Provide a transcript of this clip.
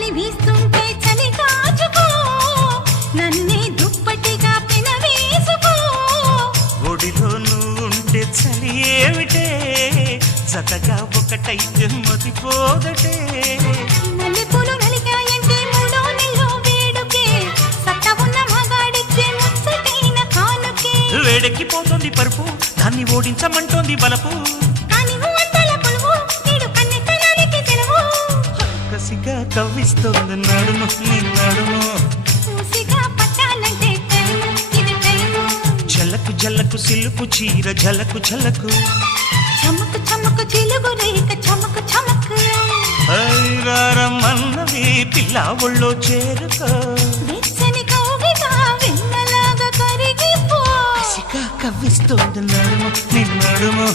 గాలి వీస్తుంటే చలి కాచుకో నన్నే దుప్పటిగా పెనవేసుకో ఒడిలో నువ్వుంటే చలి ఏమిటే జతగా ఒకటైతే మతిపోదటే మల్లెపూలు నలిగాయంటే మూడో నెలలో వేడుకే సత్త ఉన్న మగాడిచ్చే ముచ్చటైన కానుకే వేడెక్కిపోతుంది పరుపు దాన్ని ఓడించమంటోంది బలపు కానీ అంతల కొలువు నీడు కన్నెతనానికి తెలవు కసిగా కవ్విస్తోంది నడుము నీ నడుము చూసిగా పట్టాలంటే టైము ఇది టైము జలకు జలకు సిలుకు చీర జలకు జలకు చమకు చమకు చిలుగు రేఖ చమకు చమకు ఐరారమన్నవి పిల్ల ఒళ్ళో చేరుకో వెచ్చని కౌగిట వెన్నలాగా కరిగిపో కసిగా కవ్విస్తోంది నడుము నీ నడుము